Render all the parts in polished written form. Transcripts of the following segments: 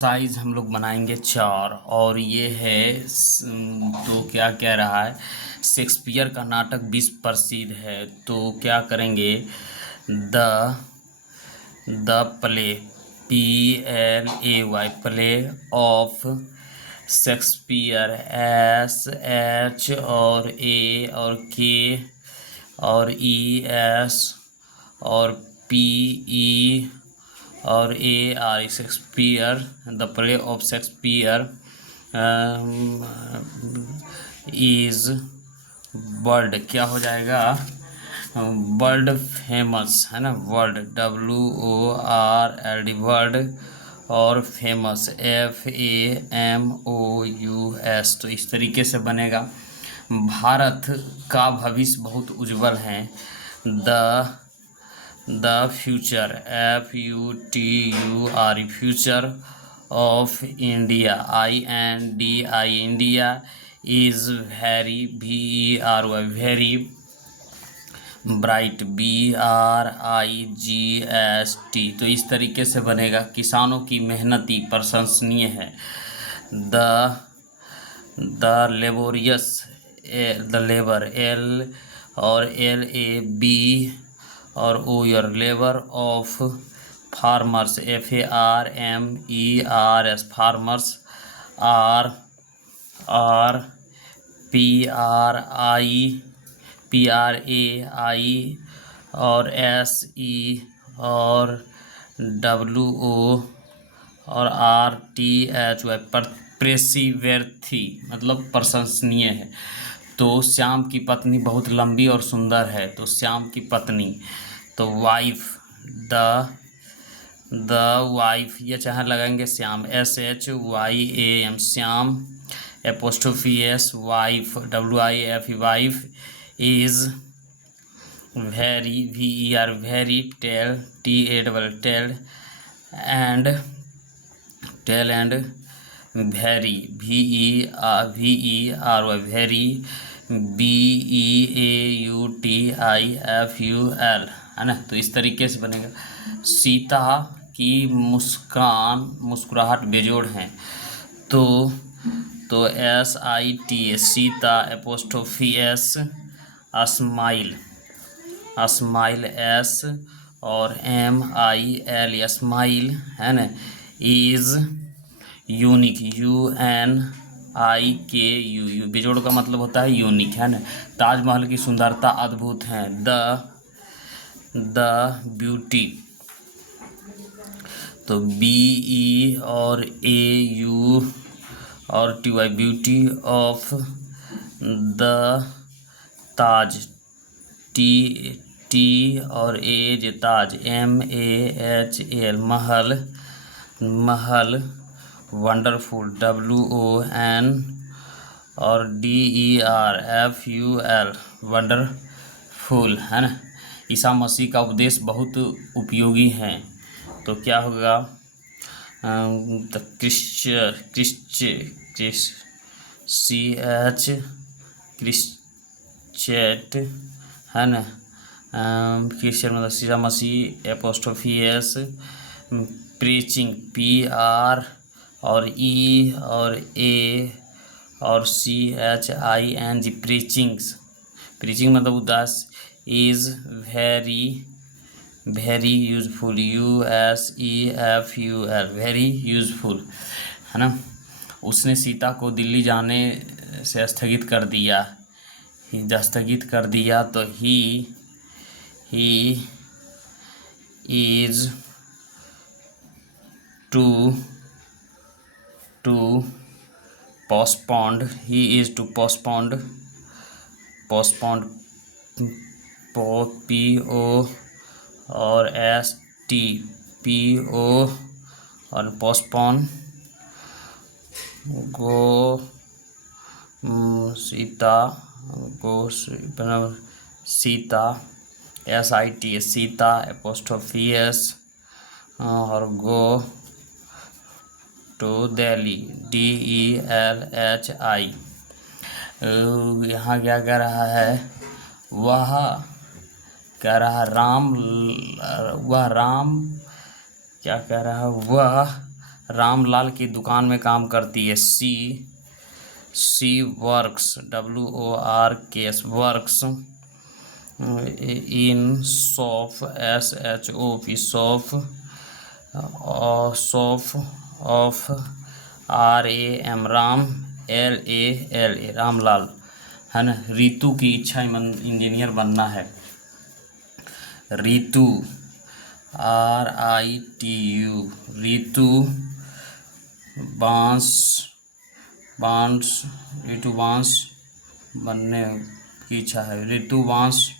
Size हम लोग बनाएंगे 4 और ये है तो क्या कह रहा है, शेक्सपियर का नाटक विश्व प्रसिद्ध है। तो क्या करेंगे, the play PLAY play of Shakespeare, SH और A और K और ES और PE और AR Shakespeare, the play of Shakespeare is world, क्या हो जाएगा, वर्ल्ड फेमस है ना, वर्ल्ड WORLD वर्ल्ड, और फेमस FAMOUS। तो इस तरीके से बनेगा। भारत का भविष्य बहुत उज्जवल है। The future FUTURE future of India INDI India is very VERY very bright BRIGST। तो इस तरीके से बनेगा। किसानों की मेहनती प्रशंसनीय है। The laborious, the labour L और LAB और OR labour of farmers FARMERS farmers are PRAI और SE और WO और RTHY प्रेसिवर्थी मतलब प्रशंसनीय है। तो श्याम की पत्नी बहुत लंबी और सुंदर है। तो श्याम की पत्नी, तो वाइफ, द वाइफ, ये चाहे लगाएंगे Shyam SHYAM Shyam apostrophe wife WIFE wife is very VER very tall TAL and very VERY very BEAUTIFUL है ना। तो इस तरीके से बनेगा। सीता की मुस्कुराहट बेजोड़ है। तो SITA Sita apostrophe S smile S और MIL स्माइल है ना, इज यूनिक UNIKU बेजोड़ का मतलब होता है यूनिक है ना। ताजमहल की सुंदरता अद्भुत है। द ब्यूटी, तो BE और AU और TY beauty of the Taj T और AJ ताज MAHL महल वंडरफुल WON और DERFUL वंडरफुल है ना। ईसा मसीह का उपदेश बहुत उपयोगी है। तो क्या होगा, द क्रिश्चेट है ना, क्रिश्चियन मतलब Isa Masih apostrophe S preaching PR और E और A और CHING प्रीचिंग मतलब उदास is very useful USEFUL very useful है ना। उसने सीता को दिल्ली जाने से स्थगित कर दिया। तो he is to postponed he is to postponed PO और STPO और postpone go Sita SIT Sita apostrophe S और गो टू दिल्ली DELHI। यहाँ क्या कह रहा है, वह कह रहा राम क्या कह रहा है, वह रामलाल की दुकान में काम करती है। She works WORKS works in shop SHOP shop of RAM Ram LAL Ramlal है ना। रितु की इच्छा इंजीनियर बनना है। रितु RITU रितु रितु बांस बनने की इच्छा है। रितु बांस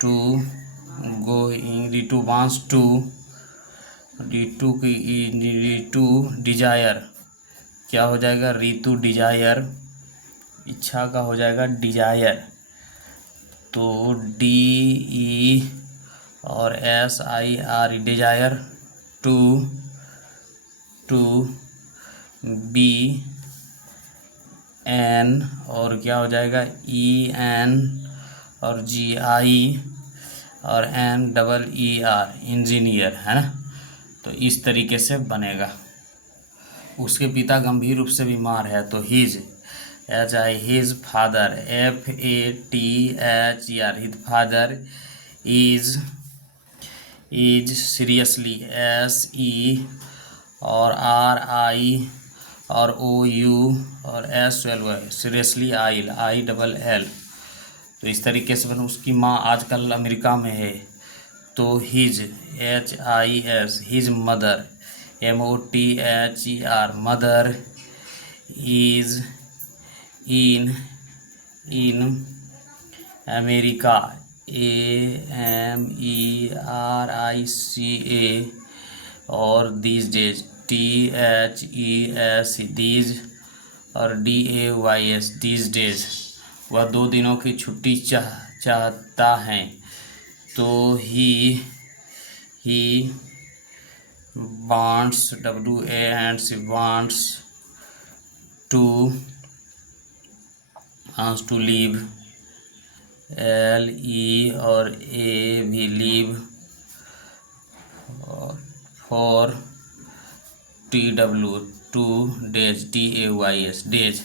टू रितु डिजायर क्या हो जाएगा? रितु डिजायर इच्छा का हो जाएगा डिजायर। तो DE और SIR डिजायर टू BN और क्या हो जाएगा? EN और GI और NEER इंजीनियर है ना। तो इस तरीके से बनेगा। उसके पिता गंभीर रूप से बीमार है तो his father FATHER his father is seriously SE और RI और OU और S12 सीरियसली ILL। तो इस तरीके से उसकी माँ आजकल अमेरिका में है तो his HIS his mother MOTHER mother is in America AMERICA और दीज डेज THES दीज और DAYS दीज डेज। वह 2 दिनों की छुट्टी चाहता है तो ही wants to leave LE और A भी leave for TW 2 days DAYS days।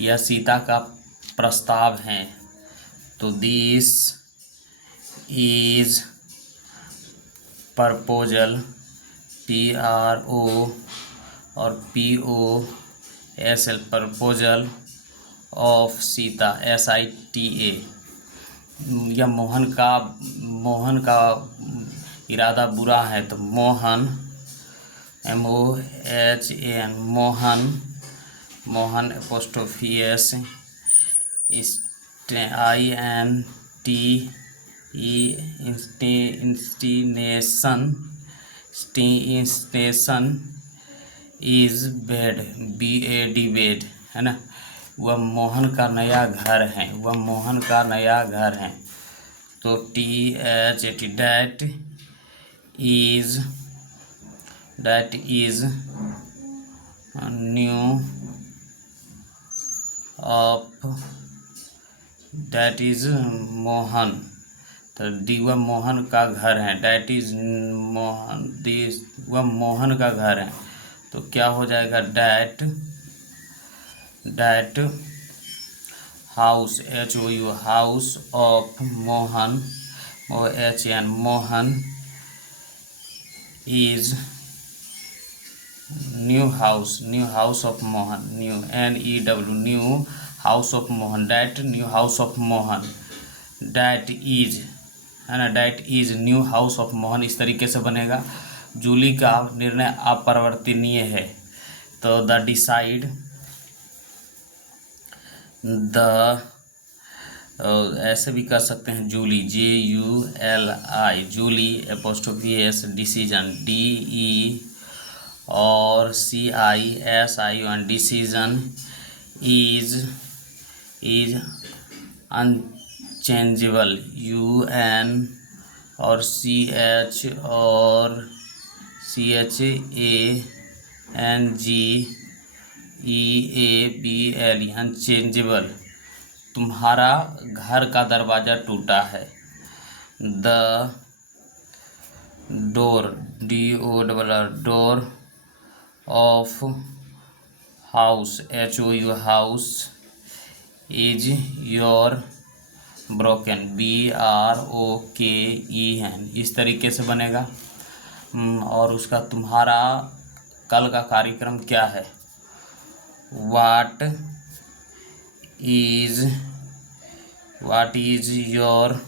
यह सीता का प्रस्ताव है तो दिस इज प्रपोजल PRO और POSL proposal of Sita SITA। यह मोहन का इरादा बुरा है तो Mohan MOHAN Mohan apostrophe S intention is bad BAD bad है ना। वह मोहन का नया घर है तो THAT that is new of that is Mohan तो वह मोहन का घर है वह मोहन का घर है तो क्या हो जाएगा? that house HOU house of Mohan MOHAN Mohan is new house of Mohan NEW new house of Mohan that new house of Mohan that is है ना that is new house of Mohan. इस तरीके से बनेगा। जूली का निर्णय अपरिवर्तनीय है तो द डिसाइड ऐसे भी कर सकते हैं Julie JULI Julie apostrophe S decision DE और CISION decision is unchangeable UN और CH और CHANGEABL अनचेंजेबल। तुम्हारा घर का दरवाज़ा टूटा है the door DOOR door of house HOU house is your broken BROKEN इस तरीके से बनेगा। और उसका तुम्हारा कल का कार्यक्रम क्या है। What is your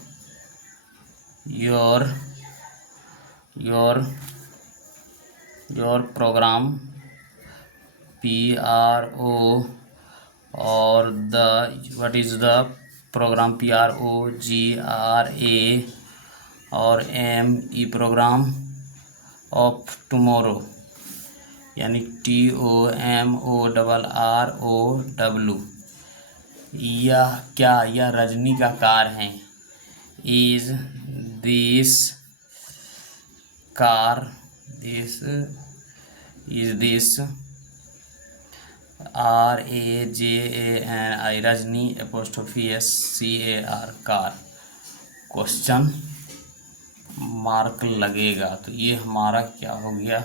programme PRO और what is the programme PROGRA और ME प्रोग्राम ऑफ टुमारो यानी TOMORROW। यह रजनी का कार है। Is this RAJANI Rajani _SCAR car question mark लगेगा। तो ये हमारा क्या हो गया।